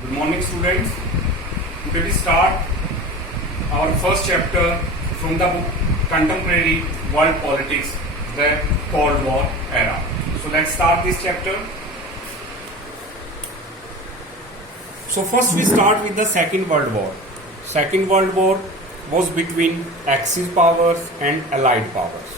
Good morning, students. Today we start our first chapter from the book Contemporary World Politics, the Cold War Era. So let's start this chapter. So first we start with the Second World War. Second World War was between Axis powers and Allied powers.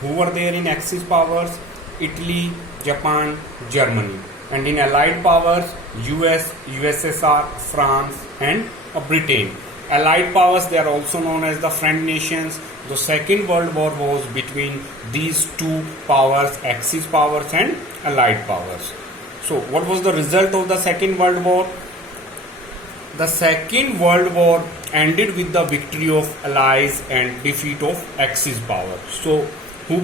Who were there in Axis powers? Italy, Japan, Germany. And in Allied powers, US, USSR, France and Britain. Allied powers, they are also known as the Friend Nations. The Second World War was between these two powers, Axis powers and Allied powers. So what was the result of the Second World War? The Second World War ended with the victory of Allies and defeat of Axis power. So who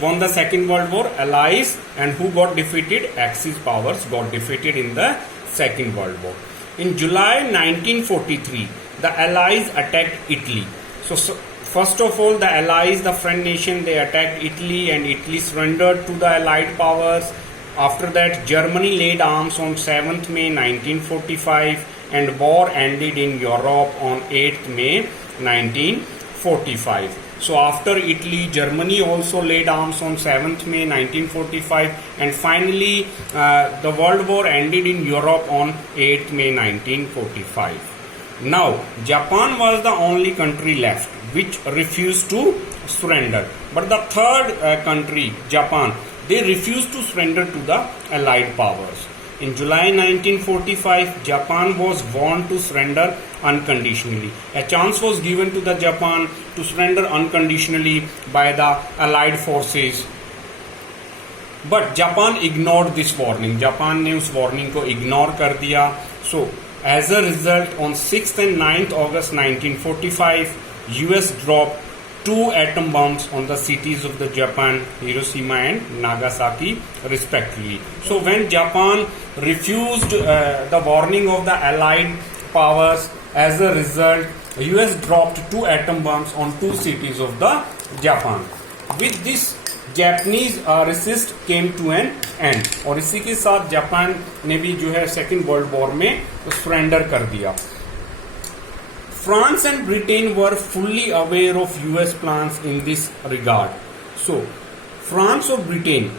won the Second World War? Allies. And who got defeated? Axis powers got defeated in the Second World War. In July 1943, the Allies attacked Italy. So first of all, the Allies, the Friend Nation, they attacked Italy and Italy surrendered to the Allied powers. After that, Germany laid arms on 7th May 1945 and war ended in Europe on 8th May 1945. So after Italy, Germany also laid arms on 7th May 1945 and finally the World War ended in Europe on 8th May 1945. Now, Japan was the only country left which refused to surrender. But the third country, Japan, they refused to surrender to the Allied powers. In July 1945, Japan was warned to surrender unconditionally. A chance was given to the Japan to surrender unconditionally by the Allied forces. But Japan ignored this warning. Japan ने उस warning को ignore कर दिया. So, as a result, on 6th and 9th August 1945, US dropped 2 atom bombs on the cities of the Japan, Hiroshima and Nagasaki respectively. So when Japan refused the warning of the Allied powers, as a result, US dropped 2 atom bombs on 2 cities of the Japan. With this, Japanese resist came to an end. और इसी के साथ Japan ने भी जो है second world war में surrender कर दिया. France and Britain were fully aware of US plans in this regard. So, France or Britain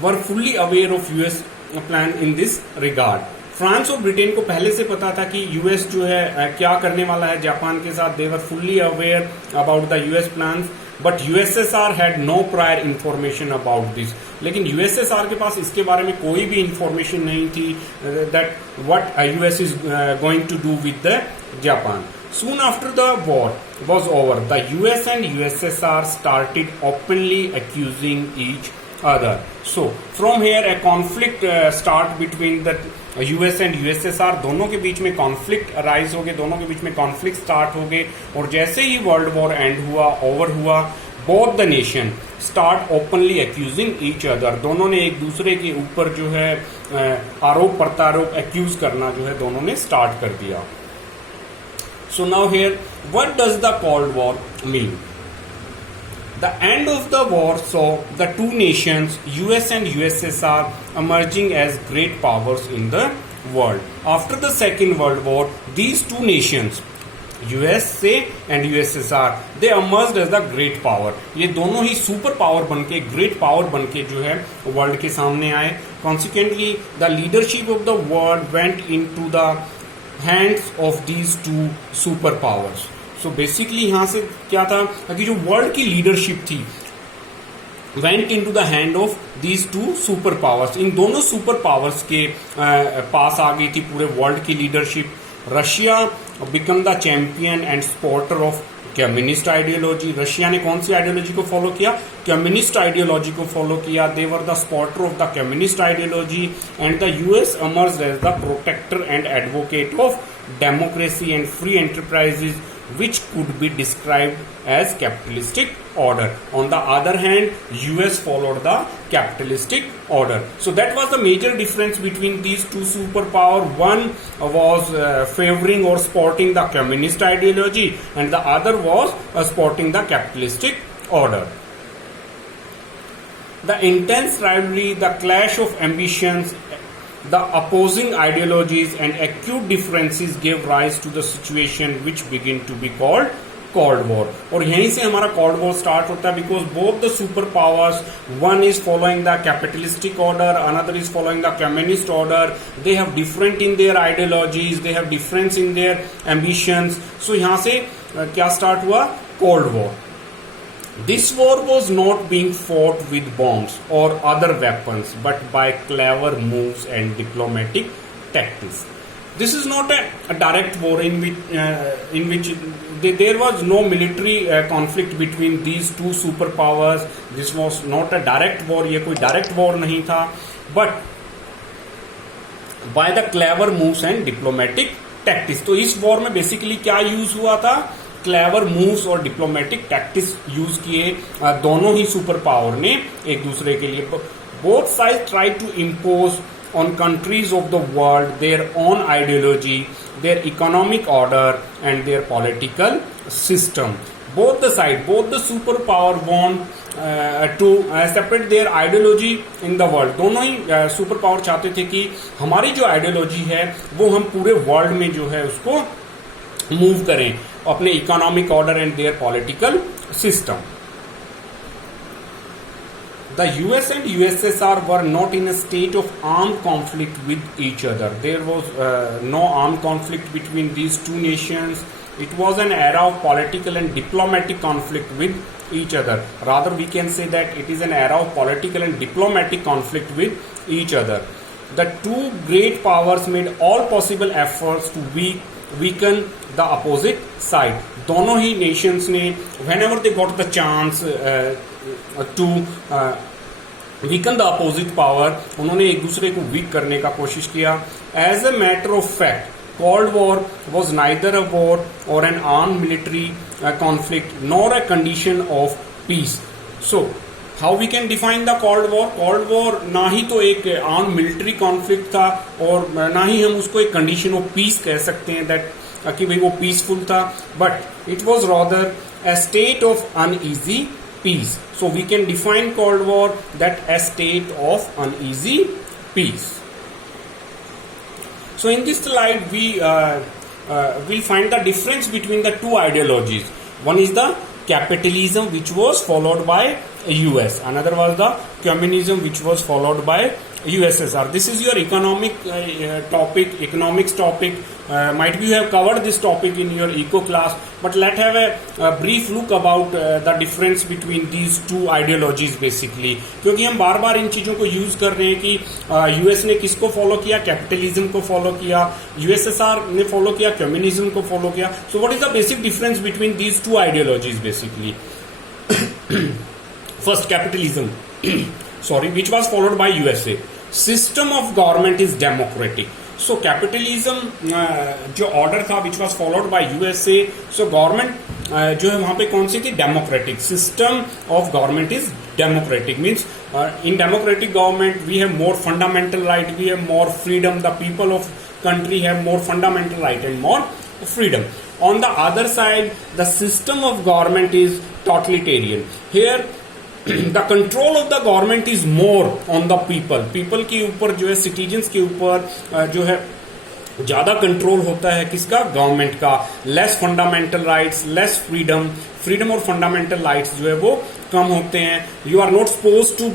were fully aware of US plan in this regard. France और Britain को पहले से पता था कि यूएस जो है क्या करने वाला है जापान के साथ. They were fully aware about the US plans, but USSR had no prior information about this. लेकिन यूएसएसआर के पास इसके बारे में कोई भी इंफॉर्मेशन नहीं थी that what US is going to do with the Japan. Soon after the war was over, the US and USSR started openly accusing each other. So, from here a conflict start between the US and USSR. दोनों के बीच में conflict arise हो गए, दोनों के बीच में conflict start हो गए और जैसे ही World War end हुआ, over हुआ, both the nation start openly accusing each other. दोनों ने एक दूसरे के ऊपर जो है आरोप प्रत्यारोप accuse करना जो है दोनों ने start कर दिया. So now here, what does the Cold War mean? The end of the war saw the two nations, US and USSR, emerging as great powers in the world. After the Second World War, these two nations, USA and USSR, they emerged as the great power. ये दोनों ही super power बनके, great power बनके जो है world के सामने आए. Consequently, the leadership of the world went into the hands of these two superpowers. So basically यहाँ से क्या था कि जो वर्ल्ड की लीडरशिप थी went into the hand of these two superpowers. इन दोनों सुपर पावर्स के पास आ गई थी पूरे वर्ल्ड की leadership. Russia become the champion and supporter of communist ideology. Russia ने कौन सी आइडियोलॉजी को फॉलो किया? कम्युनिस्ट आइडियोलॉजी को फॉलो किया. They were the supporter of the communist ideology and the US emerged as the protector and advocate of democracy and free enterprises which could be described as capitalistic order. On the other hand, US followed the capitalistic order. So that was the major difference between these two superpower. One was favoring or supporting the communist ideology and the other was supporting the capitalistic order. The intense rivalry, the clash of ambitions the opposing ideologies and acute differences gave rise to the situation which begin to be called Cold War. और यहीं से हमारा Cold War start होता है because both the super powers, one is following the capitalistic order, another is following the communist order. They have different in their ideologies, they have difference in their ambitions. So यहाँ से क्या start हुआ? Cold War. This war was not being fought with bombs or other weapons, but by clever moves and diplomatic tactics. This is not a direct war in which there was no military conflict between these two superpowers. This was not a direct war. ये कोई direct war नहीं था, but by the clever moves and diplomatic tactics. तो इस war में basically क्या use हुआ था? क्लेवर मूव्स और डिप्लोमेटिक टैक्टिक्स यूज किए दोनों ही सुपर पावर ने एक दूसरे के लिए. Both side try to impose on countries of the world their own ideology, their economic order and their political system. Both the super power want to separate their ideology in the world. दोनों ही super power चाहते थे कि हमारी जो ideology है वो हम पूरे वर्ल्ड में जो है उसको मूव करें, अपने economic order and their political system. The US and USSR were not in a state of armed conflict with each other. There was no armed conflict between these two nations. It was an era of political and diplomatic conflict with each other. Rather, we can say that it is an era of political and diplomatic conflict with each other. The two great powers made all possible efforts to weaken the opposite side. दोनों ही nations ने whenever they got the chance to weaken the opposite power, उन्होंने एक दूसरे को weak करने का कोशिश किया. As a matter of fact, Cold War was neither a war or an armed military conflict nor a condition of peace. So how we can define the Cold War? Cold War ना ही तो एक arm military conflict था और ना ही हम उसको एक condition of peace कह सकते हैं दैट कि भाई वो पीसफुल था, but it was rather a state of uneasy peace. So we can define Cold War that a state of uneasy peace. So in this slide we will find the difference between the two ideologies. One is the capitalism which was followed by US. Another was the communism which was followed by USSR. This is your economics topic. Might be you have covered this topic in your eco class, but let's have a brief look about the difference between these two ideologies basically. क्योंकि हम बार बार इन चीजों को use कर रहे हैं कि US ने किसको फॉलो किया, कैपिटलिज्म को फॉलो किया, यूएसएसआर ने फॉलो किया, कम्युनिज्म को फॉलो किया. So what is the basic difference between these two ideologies basically? First, capitalism, which was followed by USA. System of government is democratic. So capitalism जो order था which was followed by USA. So government जो है वहाँ पे कौन सी थी? Democratic. System of government is democratic. Means in democratic government we have more fundamental right, we have more freedom. The people of country have more fundamental right and more freedom. On the other side, the system of government is totalitarian. Here the control of the government is more on the people के ऊपर जो है, citizens के ऊपर जो है ज्यादा control होता है किसका? गवर्नमेंट का. Less fundamental rights, less freedom और फंडामेंटल राइट्स जो है वो कम होते हैं. You are not suppose to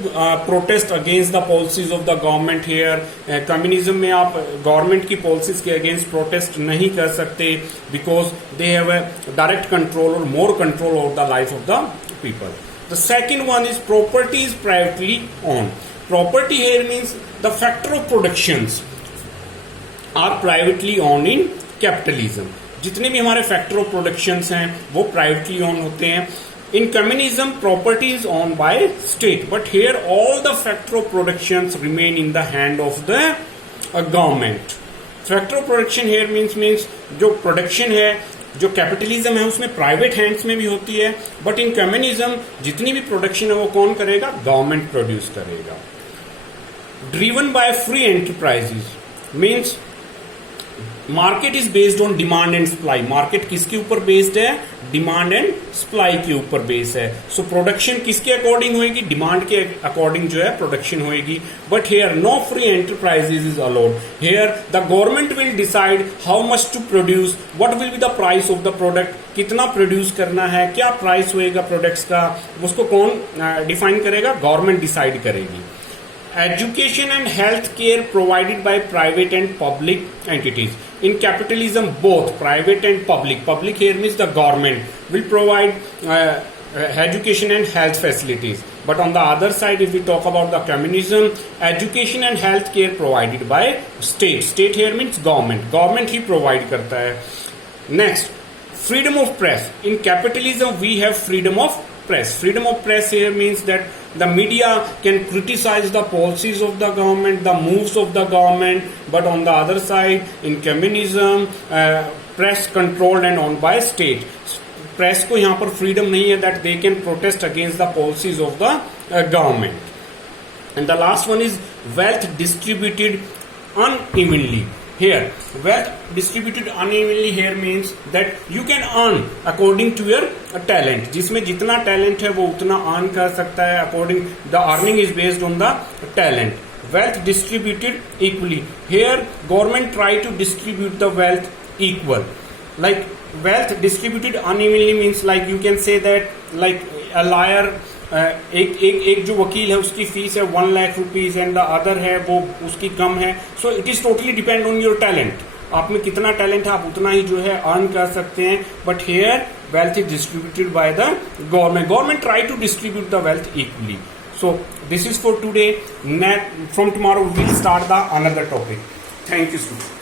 protest against the policies of the government here. Communism में आप गवर्नमेंट की पॉलिसीज के अगेंस्ट प्रोटेस्ट नहीं कर सकते because they have a direct control और more control over the life of the people. The second one is property is privately owned. Property here means the factor of productions are privately owned in capitalism. जितने भी हमारे factor of productions हैं वो privately owned होते हैं. In communism, property is owned by state, but here all the factor of productions remain in the hand of the government. Factor of production here means जो production है, जो capitalism है उसमें private hands में भी होती है, बट इन कम्युनिज्म जितनी भी प्रोडक्शन है वो कौन करेगा? गवर्नमेंट प्रोड्यूस करेगा. Driven by free enterprises means market is based on demand and supply. Market किसके ऊपर बेस्ड है? डिमांड एंड सप्लाई के ऊपर बेस है. सो प्रोडक्शन किसके अकॉर्डिंग होएगी? डिमांड के अकॉर्डिंग जो है प्रोडक्शन होएगी. But here no free enterprises is allowed. Here the government will decide how much to produce, what will be the price of the product. कितना produce करना है, क्या प्राइस होएगा प्रोडक्ट्स का, उसको कौन डिफाइन करेगा? गवर्नमेंट डिसाइड करेगी. Education and health care provided by private and public entities. In capitalism, both private and public. Public here means the government will provide education and health facilities. But on the other side, if we talk about the communism, education and health care provided by state. State here means government. Government he provide करता है. Next, freedom of press. In capitalism, we have freedom of press. Freedom of press here means that the media can criticize the policies of the government, the moves of the government, but on the other side, in communism, press controlled and owned by state. Press को यहाँ पर freedom नहीं है that they can protest against the policies of the government. And the last one is wealth distributed unevenly. Here, wealth distributed unevenly here means that you can earn according to your talent. जिसमें जितना talent है वो उतना earn कर सकता है. According the earning is based on the talent. Wealth distributed equally. Here, government try to distribute the wealth equal. Like wealth distributed unevenly means like you can say that like a liar. एक जो वकील है उसकी fees है 1 lakh rupees and the other है वो उसकी कम है. So it is totally depend on your talent. आप में कितना टैलेंट है आप उतना ही जो है अर्न कर सकते हैं. But here wealth is distributed by the government. Government try to distribute the wealth equally. So this is for today. From tomorrow we will start the another topic. Thank you student.